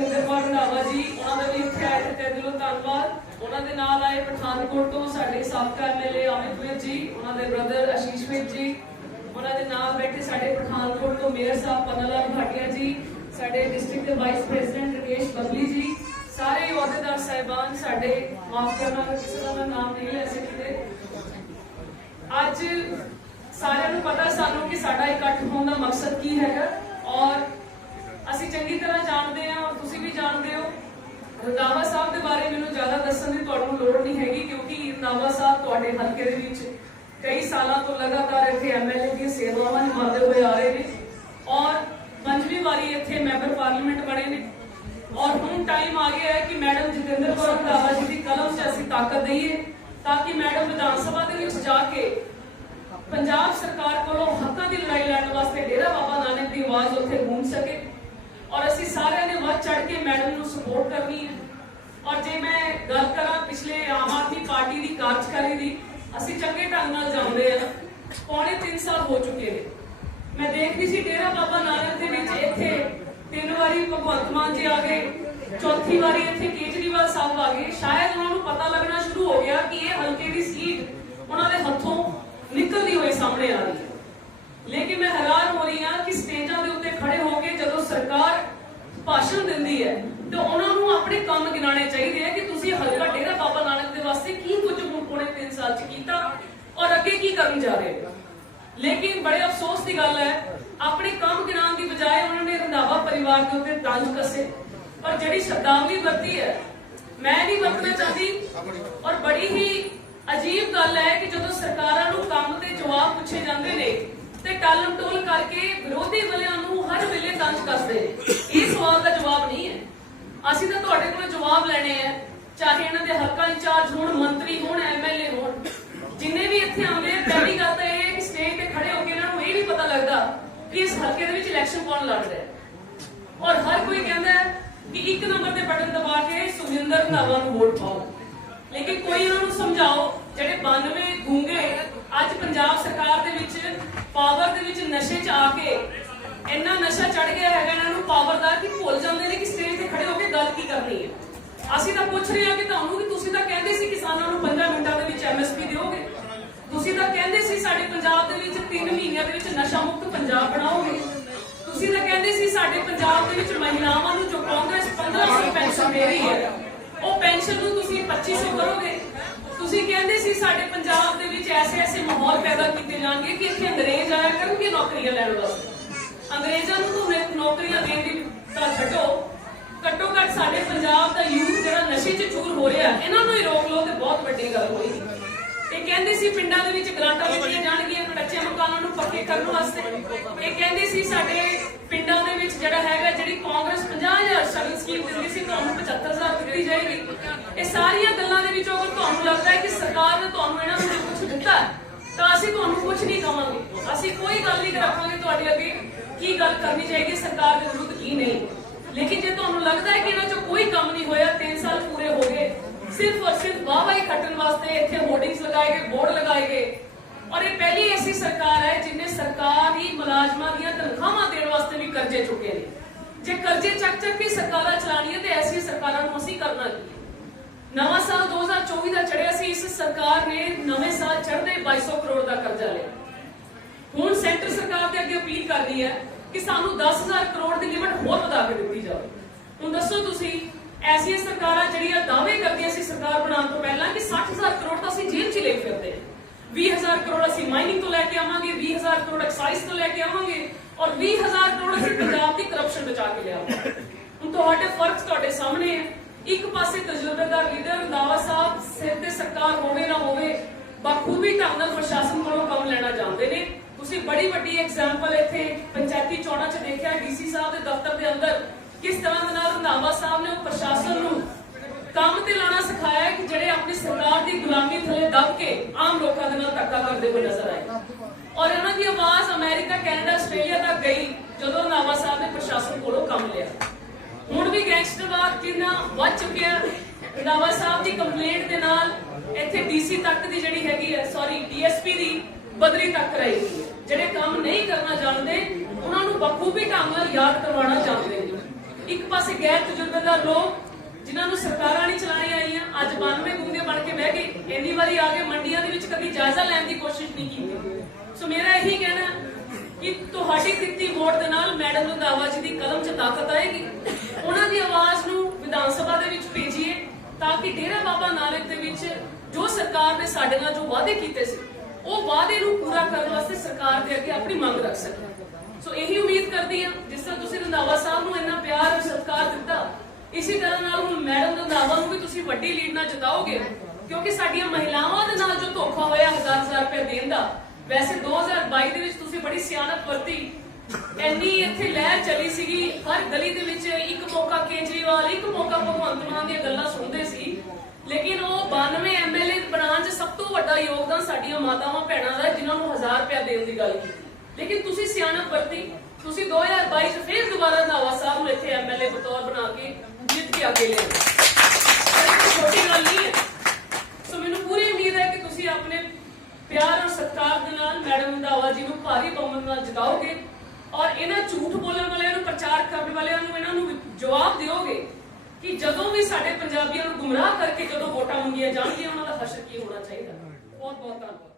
Madam Jatinder Randhawa ji, ਉਹਨਾਂ ਦਾ ਵੀ ਇੱਥੇ ਆਏ ਤੇ ਤਹਿ ਦਿਲੋਂ ਧੰਨਵਾਦ। ਉਹਨਾਂ ਦੇ ਨਾਲ ਆਏ ਪਠਾਨਕੋਟ ਤੋਂ ਸਾਡੇ ਸਾਬਕਾ ਐਮਐਲਏ ਅਮਿਤਵੀਰ ਜੀ, ਉਹਨਾਂ ਦੇ ਬ੍ਰਦਰ ਅਸ਼ੀਸ਼ਵੀਰ ਜੀ, ਉਹਨਾਂ ਦੇ ਨਾਲ ਬੈਠੇ ਸਾਡੇ ਪਠਾਨਕੋਟ ਤੋਂ ਮੇਅਰ ਸਾਹਿਬ ਪਨਲਾਲ ਭਾਟੀਆ ਜੀ, ਸਾਡੇ ਡਿਸਟ੍ਰਿਕਟ ਦੇ ਵਾਈਸ ਪ੍ਰੈਜ਼ੀਡੈਂਟ ਰਕੇਸ਼ ਬਬਲੀ ਜੀ, ਸਾਰੇ ਅਹੁਦੇਦਾਰ ਸਾਹਿਬਾਨ ਸਾਡੇ ਮਾਫ ਕਰਨਾ, ਕਿਸੇ ਦਾ ਨਾਮ ਨਹੀਂ ਲੈ ਸਕਦੀ ਅੱਜ ਸਾਰਿਆਂ ਨੂੰ ਪਤਾ ਸਾਨੂੰ ਕਿ ਸਾਡਾ ਇਕੱਠ ਹੋਣ ਦਾ ਮਕਸਦ ਕੀ ਹੈਗਾ ਔਰ ਅਸੀਂ ਚੰਗੀ ਤਰ੍ਹਾਂ ਜਾਣਦੇ ਹਾਂ ਜਾਣਦੇ ਹੋ ਰੰਦਾਵਾ ਸਾਹਿਬ ਦੇ ਬਾਰੇ ਮੈਨੂੰ ਜ਼ਿਆਦਾ ਦੱਸਣ ਦੀ ਤੁਹਾਨੂੰ ਲੋੜ ਨਹੀਂ ਹੈਗੀ ਕਿਉਂਕਿ ਰੰਦਾਵਾ ਸਾਹਿਬ ਤੁਹਾਡੇ ਹਲਕੇ ਦੇ ਵਿੱਚ ਕਈ ਸਾਲਾਂ ਤੋਂ ਲਗਾਤਾਰ ਇੱਥੇ ਐਮਐਲਏ ਦੀਆਂ ਸੇਵਾਵਾਂ ਨਿਭਾਉਂਦੇ ਹੋਏ ਆ ਰਹੇ ਨੇ ਔਰ ਪੰਜਵੀਂ ਵਾਰੀ ਇੱਥੇ ਮੈਂਬਰ ਪਾਰਲੀਮੈਂਟ ਬਣੇ ਨੇ ਔਰ ਹੁਣ ਟਾਈਮ ਆ ਗਿਆ ਹੈ ਕਿ ਮੈਡਮ ਜਤਿੰਦਰ ਕੌਰ ਰੰਧਾਵਾ ਜੀ ਦੀ ਕਲਮ 'ਚ ਅਸੀਂ ਤਾਕਤ ਦਈਏ ਤਾਂ ਕਿ ਮੈਡਮ ਵਿਧਾਨ ਸਭਾ ਦੇ ਵਿੱਚ ਜਾ ਕੇ ਪੰਜਾਬ ਸਰਕਾਰ ਕੋਲੋਂ ਹੱਕਾਂ ਦੀ ਲੜਾਈ ਲੜਨ ਵਾਸਤੇ ਡੇਰਾ ਬਾਬਾ ਨਾਨਕ ਦੀ ਆਵਾਜ਼ ਉੱਥੇ ਗੂੰਜ ਸਕੇ ਔਰ ਅਸੀਂ ਸਾਰਿਆਂ ਨੇ ਵੱਧ ਚੜ ਕੇ ਮੈਡਮ ਨੂੰ ਸਪੋਰਟ ਕਰਨੀ ਹੈ। ਔਰ ਜੇ ਮੈਂ ਗੱਲ ਕਰਾਂ ਪਿਛਲੇ ਆਮ ਆਦਮੀ ਪਾਰਟੀ ਦੀ ਕਾਰਜਕਾਰੀ ਦੀ, ਅਸੀਂ ਚੰਗੇ ਢੰਗ ਨਾਲ ਜਾਣਦੇ ਹਾਂ। ਪੌਣੇ 3 ਸਾਲ ਹੋ ਚੁੱਕੇ ਨੇ। ਮੈਂ ਦੇਖਦੀ ਸੀ ਡੇਰਾ ਬਾਬਾ ਨਾਨਕ ਦੇ ਵਿੱਚ ਇੱਥੇ ਤਿੰਨ ਵਾਰੀ ਭਗਵੰਤ ਮਾਨ ਜੀ ਆ ਗਏ, ਚੌਥੀ ਵਾਰੀ ਇੱਥੇ ਕੇਜਰੀਵਾਲ ਸਾਹਿਬ ਆ ਗਏ। ਸ਼ਾਇਦ ਉਹਨਾਂ ਨੂੰ ਪਤਾ ਲੱਗਣਾ ਸ਼ੁਰੂ ਹੋ ਗਿਆ ਕਿ ਇਹ ਹਲਕੇ ਦੀ ਸੀਟ ਉਹਨਾਂ ਦੇ ਹੱਥੋਂ ਨਿਕਲਦੀ ਹੋਈ ਸਾਹਮਣੇ ਆ ਰਹੀ ਹੈ। ਲੇਕਿਨ ਮੈਂ ਹੈਰਾਨ ਹੋ ਰਹੀ ਹਾਂ ਕਿ ਸਟੇਜਾਂ ਦੇ ਉੱਤੇ ਖੜੇ ਹੋ ਕੇ ਜਦੋਂ ਸਰਕਾਰ ਭਾਸ਼ਣ ਦਿੰਦੀ ਹੈ। ਤੇ ਉਹਨਾਂ ਨੂੰ ਆਪਣੇ ਕੰਮ ਗਿਣਾਣੇ ਚਾਹੀਦੇ ਆ ਕਿ ਤੁਸੀਂ ਹਲਕਾ ਡੇਰਾ ਬਾਬਾ ਨਾਨਕ ਦੇ ਵਾਸਤੇ ਕੀ ਕੁਝ ਪੌਣੇ 3 ਸਾਲ ਚ ਕੀਤਾ ਔਰ ਅੱਗੇ ਕੀ ਕਰਨ ਜਾ ਰਹੇ ਹੋ। ਲੇਕਿਨ ਬੜੇ ਅਫਸੋਸ ਦੀ ਗੱਲ ਹੈ, ਆਪਣੇ ਕੰਮ ਗਿਣਾਉਣ ਦੀ ਬਜਾਏ ਉਹਨਾਂ ਨੇ ਰੰਧਾਵਾ ਪਰਿਵਾਰ ਦੇ ਉੱਤੇ ਤੰਜ ਕਸੇ। ਔਰ ਜਿਹੜੀ ਸ਼ਬਦਾਵਲੀ ਵਰਤੀ ਹੈ, ਮੈਂ ਨਹੀਂ ਵਰਤਣਾ ਚਾਹਦੀ ਔਰ ਬੜੀ ਹੀ ਅਜੀਬ ਗੱਲ ਹੈ ਕਿ ਜਦੋਂ ਸਰਕਾਰਾਂ ਨੂੰ ਕੰਮ ਤੇ ਜਵਾਬ ਪੁੱਛੇ ਜਾਂਦੇ ਨੇ ਤੇ ਟਾਲਮ ਟੋਲ ਕਰਕੇ ਵਿਰੋਧੀ ਵਾਲਿਆਂ ਨੂੰ ਹਰ ਵੇਲੇ ਤੰਜ ਕੱਸਦੇ ਨੇ ਇਹ ਸਵਾਲ ਦਾ ਜਵਾਬ ਨਹੀਂ ਹੈ। ਅਸੀਂ ਤਾਂ ਤੁਹਾਡੇ ਕੋਲ ਜਵਾਬ ਲੈਣੇ ਆ ਚਾਹੇ ਇਹਨਾਂ ਦੇ ਹੱਕਾਂ ਇੰਚਾਰਜ ਹੋਣ, ਮੰਤਰੀ ਹੋਣ ਐਮਐਲਏ ਹੋਣ। ਜਿੰਨੇ ਵੀ ਇੱਥੇ ਆਉਂਦੇ ਆ, ਪਹਿਲੀ ਗੱਲ ਤਾਂ ਇਹ ਸਟੇਜ ਤੇ ਖੜੇ ਹੋ ਕੇ ਇਹਨਾਂ ਨੂੰ ਇਹ ਵੀ ਪਤਾ ਲੱਗਦਾ ਕਿ ਇਸ ਹਲਕੇ ਦੇ ਵਿੱਚ ਇਲੈਕਸ਼ਨ ਕੌਣ ਲੜ ਰਿਹਾ ਹੈ। ਔਰ ਹਰ ਕੋਈ ਕਹਿੰਦਾ ਕਿ ਇੱਕ ਨੰਬਰ ਤੇ ਬਟਨ ਦਬਾ ਕੇ ਸੁਖਿੰਦਰ ਰੰਧਾਵਾ ਨੂੰ ਵੋਟ ਪਾਓ। ਲੇਕਿਨ ਕੋਈ ਇਹਨਾਂ ਨੂੰ ਸਮਝਾਓ, ਜਿਹੜੇ 92 ਗੂੰਗੇ ਅੱਜ ਪੰਜਾਬ ਸਰਕਾਰ ਦੇ ਵਿੱਚ ਪਾਵਰ ਦੇ ਵਿੱਚ ਨਸ਼ੇ 'ਚ ਆ ਕੇ ਇੰਨਾ ਨਸ਼ਾ ਚੜ ਗਿਆ ਹੈਗਾ, ਇਹਨਾਂ ਨੂੰ ਪਾਵਰ ਦਾ ਕਿ ਭੁੱਲ ਜਾਂਦੇ ਨੇ ਕਿ ਸਟੇਜ ਤੇ ਖੜੇ ਹੋ ਕੇ ਗੱਲ ਕੀ ਕਰਨੀ ਹੈ। ਅਸੀਂ ਤਾਂ ਪੁੱਛ ਰਹੇ ਹਾਂ ਕਿ ਤੁਹਾਨੂੰ ਕਿ ਤੁਸੀਂ ਤਾਂ ਕਹਿੰਦੇ ਸੀ ਕਿਸਾਨਾਂ ਨੂੰ 15 ਮਿੰਟਾਂ ਦੇ ਵਿੱਚ ਐਮਐਸਪੀ ਦਿਓਗੇ। ਤੁਸੀਂ ਤਾਂ ਕਹਿੰਦੇ ਸੀ ਸਾਡੇ ਪੰਜਾਬ ਦੇ ਵਿੱਚ 3 ਮਹੀਨਿਆਂ ਦੇ ਵਿੱਚ ਨਸ਼ਾ ਮੁਕਤ ਪੰਜਾਬ ਬਣਾਓਗੇ। ਤੁਸੀਂ ਤਾਂ ਕਹਿੰਦੇ ਸੀ ਸਾਡੇ ਪੰਜਾਬ ਦੇ ਵਿੱਚ ਮਹਿਲਾਵਾਂ ਨੂੰ ਜੋ ਕਾਂਗਰਸ 1500 ਪੈਨਸ਼ਨ ਦੇ ਰਹੀ ਹੈ, ਉਹ ਪੈਨਸ਼ਨ ਨੂੰ ਤੁਸੀਂ 2500 ਕਰੋਗੇ। ਤੁਸੀਂ ਕਹਿੰਦੇ ਸੀ ਸਾਡੇ ਪੰਜਾਬ ਐਸੇ ਐਸੇ ਮਾਹੌਲ ਪੈਦਾ ਕੀਤੇ ਜਾਣਗੇ ਕਿ ਇੱਥੇ ਅੰਗਰੇਜ਼ ਆਇਆ ਕਰਨਗੇ ਨੌਕਰੀਆਂ ਲੈਣ ਵਾਸਤੇ। ਅੰਗਰੇਜ਼ਾਂ ਨੂੰ ਤੁਹਾਨੂੰ ਨੌਕਰੀਆਂ ਦੇਣ ਦੀ ਤਾਂ ਛੱਡੋ ਘੱਟੋ ਘੱਟ ਸਾਡੇ ਪੰਜਾਬ ਦਾ ਯੂਥ ਜਿਹੜਾ ਨਸ਼ੇ 'ਚ ਚੂਰ ਹੋ ਰਿਹਾ, ਇਹਨਾਂ ਨੂੰ ਹੀ ਰੋਕ ਲਓ ਤੇ ਬਹੁਤ ਵੱਡੀ ਗੱਲ ਹੋਈ। ਇਹ ਕਹਿੰਦੇ ਸੀ ਪਿੰਡਾਂ ਦੇ ਵਿੱਚ ਗ੍ਰਾਂਟਾਂ ਦਿੱਤੀਆਂ ਜਾਣਗੀਆਂ ਕੱਚੇ ਮਕਾਨਾਂ ਨੂੰ ਪੱਕੇ ਕਰਨ ਵਾਸਤੇ। ਇਹ ਕਹਿੰਦੇ ਸੀ ਸਾਡੇ ਪਿੰਡਾਂ ਦੇ ਵਿੱਚ ਜਿਹੜਾ ਹੈਗਾ, ਜਿਹੜੀ ਕਾਂਗਰਸ 50000 ਸ਼ਗਨ ਸਕੀਮ ਦਿੰਦੀ ਸੀ, ਤੁਹਾਨੂੰ 75000 ਦਿੱਤੀ ਜਾਏਗੀ। ਇਹ ਸਾਰੀਆਂ ਗੱਲਾਂ ਦੇ ਵਿੱਚ ਅਗਰ ਤੁਹਾਨੂੰ ਲੱਗਦਾ ਹੈ ਕਿ ਸਰਕਾਰ ਨੇ ਤੁਹਾਨੂੰ ਇਹਨਾਂ ਨੂੰ ਕੁਝ ਤਾਂ ਅਸੀਂ ਤੁਹਾਨੂੰ ਕੁਝ ਨਹੀਂ ਕਵਾਂਗੇ। ਅਸੀਂ ਕੋਈ ਗੱਲ ਨਹੀਂ ਰੱਖਾਂਗੇ ਤੁਹਾਡੇ ਅੱਗੇ ਕੀ ਗੱਲ ਕਰਨੀ ਚਾਹੀਦੀ ਸਰਕਾਰ ਦੇ ਵਿਰੁੱਧ ਕੀ ਨਹੀਂ। ਲੇਕਿਨ ਜੇ ਤੁਹਾਨੂੰ ਲੱਗਦਾ ਹੈ ਕਿ ਇਹਨਾਂ 'ਚੋਂ ਕੋਈ ਕੰਮ ਨਹੀਂ ਹੋਇਆ 3 ਸਾਲ ਪੂਰੇ ਹੋ ਗਏ, ਸਿਰਫ ਔਰ ਸਿਰਫ ਵਾਹਵਾਈ ਖੱਟਣ ਵਾਸਤੇ ਇੱਥੇ ਹੋਰਡਿੰਗਸ ਲਗਾਏ ਗਏ, ਬੋਰਡ ਲਗਾਏ ਗਏ। ਔਰ ਇਹ ਪਹਿਲੀ ਐਸੀ ਸਰਕਾਰ ਹੈ ਜਿਨੇ ਸਰਕਾਰ ਹੀ ਮੁਲਾਜ਼ਮਾਂ ਦੀਆਂ ਤਨਖਾਹਾਂ ਦੇਣ ਵਾਸਤੇ ਵੀ ਕਰਜ਼ੇ ਚੁੱਕੇ ਨੇ। ਜੇ ਕਰਜ਼ੇ ਚੱਕ ਚੱਕ ਕੇ ਸਰਕਾਰਾਂ ਚਲਾਉਣੀਆਂ, ਤੇ ਐਸੀ ਸਰਕਾਰਾਂ ਨੂੰ ਅਸੀਂ ਕਰਨਾ ਕੀ? ਨਵਾਂ ਸਾਲ 2024 ਦਾ ਚੜਿਆ ਸੀ, ਇਸ ਸਰਕਾਰ ਨੇ ਨਵੇਂ ਸਾਲ ਚੜ੍ਹਦੇ 2200 ਕਰੋੜ ਦਾ ਕਰਜ਼ਾ ਲਿਆ। ਹੁਣ ਸੈਂਟਰ ਸਰਕਾਰ ਦੇ ਅੱਗੇ ਅਪੀਲ ਕਰ ਰਹੀ ਹੈ ਕਿ ਸਾਨੂੰ 10000 ਕਰੋੜ ਦੀ ਲਿਮਟ ਹੋਰ ਵਧਾ ਕੇ ਦਿੱਤੀ ਜਾਵੇ। ਹੁਣ ਦੱਸੋ ਤੁਸੀਂ, ਐਸੀਆਂ ਸਰਕਾਰਾਂ ਜਿਹੜੀਆਂ ਦਾਅਵੇ ਕਰਦੀਆਂ ਸੀ ਸਰਕਾਰ ਬਣਾਉਣ ਤੋਂ ਪਹਿਲਾਂ ਕਿ 60000 ਕਰੋੜ ਤਾਂ ਅਸੀਂ ਜੇਲ੍ਹ 'ਚ ਲੈ ਫਿਰਦੇ ਹਾਂ। 20000 ਕਰੋੜ ਅਸੀਂ ਮਾਈਨਿੰਗ ਤੋਂ ਲੈ ਕੇ ਆਵਾਂਗੇ 20000 ਕਰੋੜ ਐਕਸਾਈਜ਼ ਤੋਂ ਲੈ ਕੇ ਆਵਾਂਗੇ ਔਰ 20000 ਕਰੋੜ ਅਸੀਂ ਪੰਜਾਬ ਦੀ ਕਰਪਸ਼ਨ ਬਚਾ ਕੇ ਲਿਆਵਾਂਗੇ। ਹੁਣ ਤੁਹਾਡੇ ਫ਼ਰਕ ਤੁਹਾਡੇ ਸਾਹਮਣੇ ਹੈ ਇੱਕ ਪਾਸੇ ਤਜਰਬੇਦਾਰ ਲੀਡਰ ਰੰਦਾਵਾ ਸਾਹਿਬ ਸਿਰ ਤੇ ਸਰਕਾਰ ਹੋਵੇ ਨਾ ਹੋਵੇ, ਬਖੂਬੀ ਢੰਗ ਨਾਲ ਪ੍ਰਸ਼ਾਸਨ ਕੋਲੋਂ ਕੰਮ ਲੈਣਾ ਜਾਣਦੇ ਨੇ। ਤੁਸੀਂ ਬੜੀ ਵੱਡੀ ਐਗਜ਼ਾਮਪਲ ਇੱਥੇ ਪੰਚਾਇਤੀ ਚੋਣਾਂ 'ਚ ਦੇਖਿਆ, ਡੀਸੀ ਸਾਹਿਬ ਦੇ ਦਫ਼ਤਰ ਦੇ ਅੰਦਰ ਕਿਸ ਤਰ੍ਹਾਂ ਦੇ ਨਾਲ ਰੰਦਾਵਾ ਸਾਹਿਬ ਨੇ ਉਹ ਪ੍ਰਸ਼ਾਸਨ ਨੂੰ ਕੰਮ ਤੇ ਲਾਣਾ ਸਿਖਾਇਆ ਕਿ ਜਿਹੜੇ ਆਪਣੀ ਸਰਕਾਰ ਦੀ ਗੁਲਾਮੀ ਥੱਲੇ ਦਬ ਕੇ ਆਮ ਲੋਕਾਂ ਦੇ ਨਾਲ ਧੱਕਾ ਕਰਦੇ ਹੋਏ ਨਜ਼ਰ ਆਏ। ਔਰ ਇਹਨਾਂ ਦੀ ਆਵਾਜ਼ ਅਮਰੀਕਾ, ਕੈਨੇਡਾ, ਆਸਟ੍ਰੇਲੀਆ ਤੱਕ ਗਈ ਜਦੋਂ ਰੰਦਾਵਾ ਸਾਹਿਬ ਨੇ ਪ੍ਰਸ਼ਾਸਨ ਕੋਲੋਂ ਕੰਮ ਲਿਆ। ਵੀ ਗੈਂਗਸਟਰਵਾਦ ਕਿੰਨਾ ਵੱਧ ਚੁੱਕਿਆ ਰੰਦਾਵਾ ਸਾਹਿਬ ਦੀ ਕੰਪਲੇਂਟ ਦੇ ਨਾਲ ਇੱਥੇ ਡੀਸੀ ਤੱਕ ਦੀ ਜਿਹੜੀ ਹੈਗੀ ਹੈ ਸੌਰੀ ਡੀਐਸਪੀ ਦੀ ਬਦਲੀ ਤੱਕ ਰਹੀ ਜਿਹੜੇ ਕੰਮ ਨਹੀਂ ਕਰਨਾ ਜਾਣਦੇ, ਉਹਨਾਂ ਨੂੰ ਬਖੂਬੀ ਢੰਗ ਨਾਲ ਯਾਦ ਕਰਵਾਉਣਾ ਚਾਹੁੰਦੇ ਨੇ। ਇੱਕ ਪਾਸੇ ਗੈਰ ਤਜਰਬੇਦਾਰ ਲੋਕ, ਜਿਨ੍ਹਾਂ ਨੂੰ ਸਰਕਾਰਾਂ ਨਹੀਂ ਚਲਾਈਆਂ ਆਈਆਂ, ਅੱਜ 92 ਗੁੰਗੇ ਬਣ ਕੇ ਬਹਿ ਗਏ, ਇੰਨੀ ਵਾਰੀ ਆ ਕੇ ਮੰਡੀਆਂ ਦੇ ਵਿੱਚ ਕਦੀ ਜਾਇਜ਼ਾ ਲੈਣ ਦੀ ਕੋਸ਼ਿਸ਼ ਨਹੀਂ ਕੀਤੀ। ਸੋ ਮੇਰਾ ਇਹੀ ਕਹਿਣਾ ਕਿ ਤੁਹਾਡੀ ਦਿੱਤੀ ਵੋਟ ਦੇ ਨਾਲ ਮੈਡਮ ਰੰਧਾਵਾ ਜੀ ਦੀ ਕਲਮ 'ਚ ਤਾਕਤ ਆਏਗੀ। ਉਹਨਾਂ ਦੀ ਆਵਾਜ਼ ਨੂੰ ਵਿਧਾਨ ਸਭਾ ਦੇ ਵਿੱਚ ਭੇਜੀਏ ਤਾਂ ਕਿ ਡੇਰਾ ਬਾਬਾ ਨਾਨਕ ਦੇ ਵਿੱਚ ਜੋ ਸਰਕਾਰ ਨੇ ਸਾਡੇ ਨਾਲ ਜੋ ਵਾਅਦੇ ਕੀਤੇ ਸੀ, ਉਹ ਵਾਅਦੇ ਨੂੰ ਪੂਰਾ ਕਰਨ ਵਾਸਤੇ ਸਰਕਾਰ ਦੇ ਅੱਗੇ ਆਪਣੀ ਮੰਗ ਰੱਖ ਸਕੇ ਸੋ ਇਹੀ ਉਮੀਦ ਕਰਦੀ ਹਾਂ, ਜਿਸ ਤਰ੍ਹਾਂ ਤੁਸੀਂ ਰੰਧਾਵਾ ਸਾਹਿਬ ਨੂੰ ਇੰਨਾ ਪਿਆਰ ਸਤਿਕਾਰ ਦਿੱਤਾ, ਇਸੇ ਤਰ੍ਹਾਂ ਨਾਲ ਹੁਣ ਮੈਡਮ ਰੰਧਾਵਾ ਨੂੰ ਵੀ ਤੁਸੀਂ ਵੱਡੀ ਲੀਡ ਨਾਲ ਜਿਤਾਓਗੇ, ਕਿਉਂਕਿ ਸਾਡੀਆਂ ਮਹਿਲਾਵਾਂ ਦੇ ਨਾਲ ਜੋ ਧੋਖਾ ਹੋਇਆ ਹਜ਼ਾਰ ਹਜ਼ਾਰ ਰੁਪਏ ਦੇਣ ਦਾ, ਵੈਸੇ 2022 ਦੇ ਵਿੱਚ ਤੁਸੀਂ ਬੜੀ ਸਿਆਣਪ ਵਰਤੀ ਇੰਨੀ ਇੱਥੇ ਲਹਿਰ ਚੱਲੀ ਸੀਗੀ, ਹਰ ਗਲੀ ਦੇ ਵਿੱਚ ਇੱਕ ਮੌਕਾ ਕੇਜਰੀਵਾਲ, ਇੱਕ ਮੌਕਾ ਭਗਵੰਤ ਮਾਨ ਦੀਆਂ ਗੱਲਾਂ ਸੁਣਦੇ ਸੀ। ਲੇਕਿਨ ਉਹ 92 ਐਮਐਲਏ ਬਣਾਉਣ 'ਚ ਸਭ ਤੋਂ ਵੱਡਾ ਯੋਗਦਾਨ ਸਾਡੀਆਂ ਮਾਤਾਵਾਂ, ਭੈਣਾਂ ਦਾ ਜਿਨ੍ਹਾਂ ਨੂੰ 1000 ਰੁਪਏ ਦੇਣ ਦੀ ਗੱਲ ਕੀਤੀ। ਲੇਕਿਨ ਤੁਸੀਂ ਸਿਆਣਪ ਵਰਤੀ, ਤੁਸੀਂ 2022 'ਚ ਫਿਰ ਦੁਬਾਰਾ ਨਾਵਾ ਸਾਹਿਬ ਨੂੰ ਇੱਥੇ ਐਮਐਲਏ ਬਤੌਰ ਬਣਾ ਕੇ ਜਿੱਤ ਕੇ ਅੱਗੇ ਲਿਆਏ। ਇਹ ਕੋਈ ਛੋਟੀ ਗੱਲ ਨਹੀਂ ਹੈ ਸੋ ਮੈਨੂੰ ਪੂਰੀ ਉਮੀਦ ਹੈ ਕਿ ਤੁਸੀਂ ਆਪਣੇ ਪਿਆਰ ਔਰ ਸਤਿਕਾਰ ਦੇ ਨਾਲ ਮੈਡਮ ਰੰਧਾਵਾ ਜੀ ਨੂੰ ਭਾਰੀ ਬਹੁਮਤ ਨਾਲ ਜਿਤਾਓਗੇ ਔਰ ਇਹਨਾਂ ਝੂਠ ਬੋਲਣ ਵਾਲਿਆਂ ਨੂੰ, ਪ੍ਰਚਾਰ ਕਰਨ ਵਾਲਿਆਂ ਨੂੰ ਇਹਨਾਂ ਨੂੰ ਜਵਾਬ ਦਿਓਗੇ ਕਿ ਜਦੋਂ ਵੀ ਸਾਡੇ ਪੰਜਾਬੀਆਂ ਨੂੰ ਗੁੰਮਰਾਹ ਕਰਕੇ ਜਦੋਂ ਵੋਟਾਂ ਮੰਗੀਆਂ ਜਾਣਗੀਆਂ, ਉਹਨਾਂ ਦਾ ਹਸ਼ਰ ਕੀ ਹੋਣਾ ਚਾਹੀਦਾ? ਬਹੁਤ ਬਹੁਤ ਧੰਨਵਾਦ।